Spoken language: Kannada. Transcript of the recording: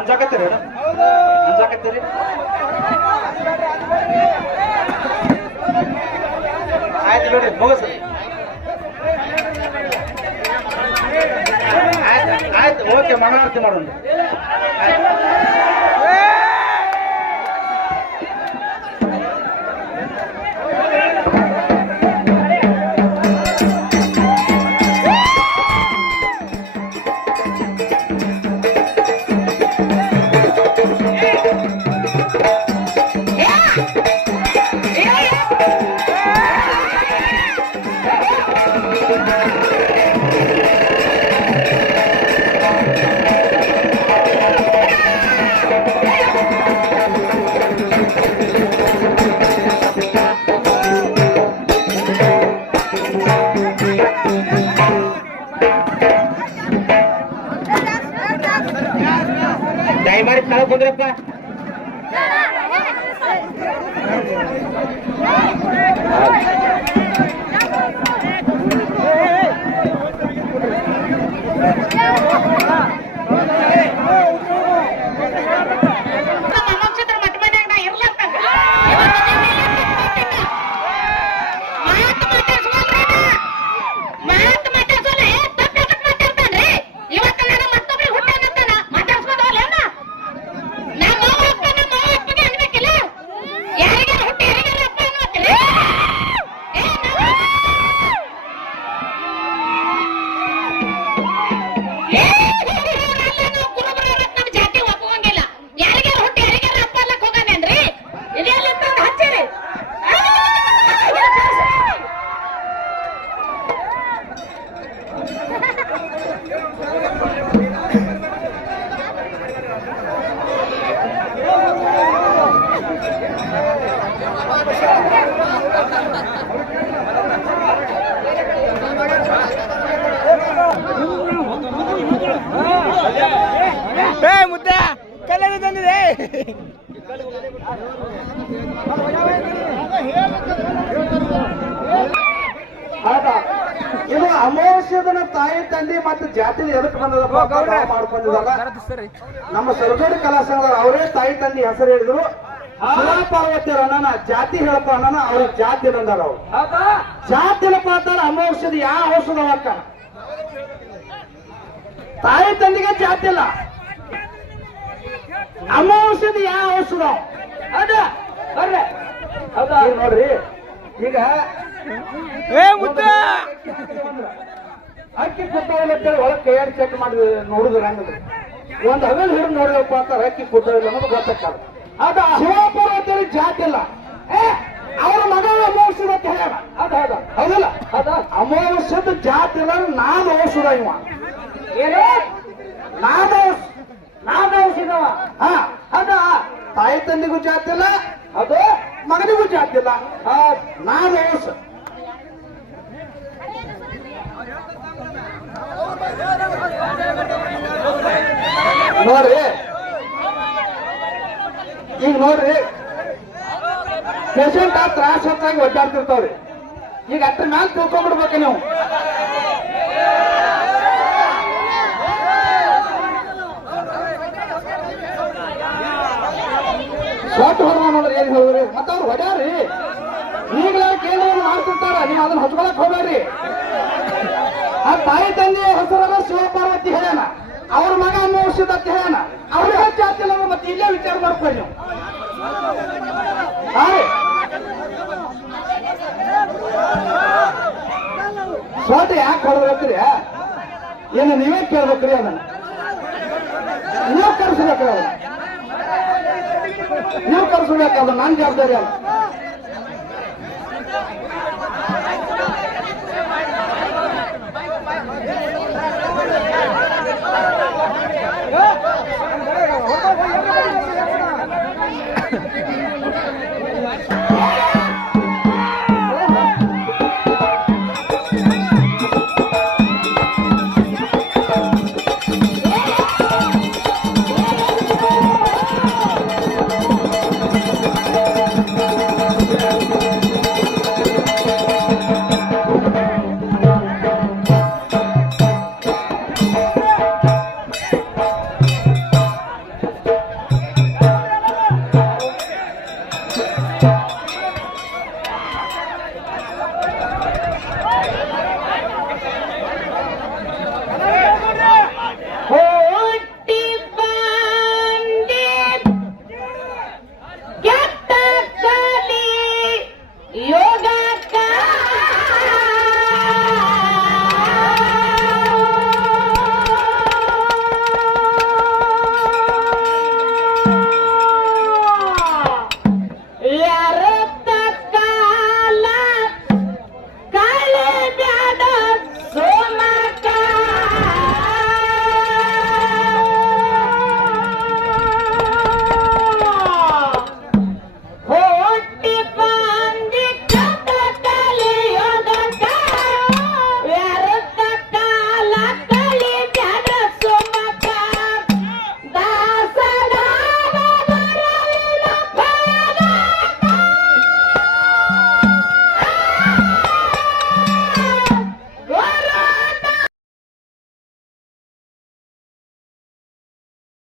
ಅಂಜಾಕತ್ತೀರಿ ಅಂಜಾಕತ್ತೀರಿ? ಆಯ್ತು ಬಿಡ್ರಿ ಮುಗಿಸ್ ಆಯ್ತು ಆಯ್ತು ಓಕೆ ಮನೋರ್ತಿ ಮಾಡೋಣ. ಸ್ಥಳ ಇದು ಅಮಾವಾಸ್ಯದನ ತಾಯಿ ತಂದೆ ಮತ್ತು ಜಾತಿ ಎದಕ್ಕೆ ಬಂದದಪ್ಪ ಮಾಡ್ಕೊಂಡಿದ್ದಲ್ಲ? ನಮ್ಮ ಸರ್ಗಡಿ ಕಲಾ ಸಂಘದವ್ರು ಅವರೇ ತಾಯಿ ತಂದೆ ಹೆಸರು ಹೇಳಿದ್ರು. ಪಾರ್ವತಿ ಅಣ್ಣನ ಜಾತಿ ಹೇಳಪ್ಪ ಅಣ್ಣನ ಅವ್ರ ಜಾತಿ ಅಂದಾರ ಅವ್ರು. ಜಾತಿ ಏನಪ್ಪ ಅಂತಾರ? ಅಮಾವಾಸ್ಯದ ಯಾವ ಔಷಧ ತಾಯಿ ತಂದೆಗೆ ಜಾತಿ ಇಲ್ಲ. ಅಮಾವಾಸ್ಯದ ಯಾವ ಔಷಧ ಅದ ಬರ್ರಿ. ಹೌದಾ? ಈಗ ನೋಡ್ರಿ ಈಗ ಅಕ್ಕಿ ಕೂತಾವಿಲ್ಲ ಅಂತೇಳಿ ಒಳಗೆ ಕೈಯಾಡಿ ಚೆಕ್ ಮಾಡಿ ನೋಡಿದ್ರೆ ಹಂಗದ್ರಿ. ಒಂದು ಹಗಲ್ ಹಿಡಿದು ನೋಡಿದಪ್ಪ ಅಂತಾರೆ ಅಕ್ಕಿ ಕೂತಾವಿಲ್ಲ ಅನ್ನೋದು ಗೊತ್ತಾಗ್ತದೆ. ಅದ ಅಂತೇಳಿ ಜಾತಿ ಇಲ್ಲ. ಏ ಅವ್ರ ಮಗ ಅಮಾವಾಸ್ಯದ ಅಂತ ಹೇಳ್ಯಾರ ಅದ ಹೌದ. ಹೌದಲ್ಲ? ಅದ ಅಮಾವಾಸ್ಯದ ಜಾತಿ ಇಲ್ಲ ನಾನು ಔಷಧ ಇವ. ಏನು ನಾನು ನಾನು ಔಷಧವ ಹಾ ಅದ ತಾಯಿ ತಂದೆಗೂ ಜಾತಿ ಇಲ್ಲ ಅದು ಮಗನಿಗೂ ಜಾತಿ ಇಲ್ಲ. ಆ, ನಾನು ನೋಡ್ರಿ. ಈಗ ನೋಡ್ರಿ. ಪೇಷಂಟ್ ಆ ತ್ರಾಸ ಹೊತ್ತಾಗಿ ಒದ್ದಾಡ್ತಿರ್ತಾವ್ರಿ. ಈಗ ಅಟ್ರ ಮ್ಯಾಲ ತಿಳ್ಕೊಂಡ್ಬಿಡ್ಬೇಕು ನೀವು. ಹೇಳಿದ್ರಿ ಮತ್ತ ಅವ್ರು ಹೊಡ್ಯಾರಿ ಈಗಲೇ ಕೇಳಿ ಮಾಡ್ತಿರ್ತಾರ. ನೀವು ಅದನ್ನ ಹಚ್ಕೊಳಕ್ ಹೋಗ್ಬೇಡ್ರಿ. ಆ ತಾಯಿ ತಂದೆಯ ಹೆಸರನ್ನ ಶಿವಪಾರ್ವತಿ ಹೇಳ ಅವ್ರ ಮಗ ಅಮೋಷದ ಅಂತ ಹೇಳೋಣ ಅವ್ರ ಜಾತಿ ಇಲ್ಲ ಮತ್ತೆ ಇಲ್ಲೇ ವಿಚಾರ ಮಾಡ್ಕೊಳ್ಳಿ ನೀವು. ಸೋಟ ಯಾಕೆ ಹೊಡ್ಬೇಕ್ರಿ ಏನು ನೀವೇ ಕೇಳ್ಬೇಕ್ರಿ ಅದನ್ನ. ನೀವು ಕರ್ಸ್ಬೇಕ್ರಿ ಅದನ್ನ. ನೀವು ಕರ್ಸೋಣ ನನ್ನ ಜವಾಬ್ದಾರಿ ಅಲ್ಲ.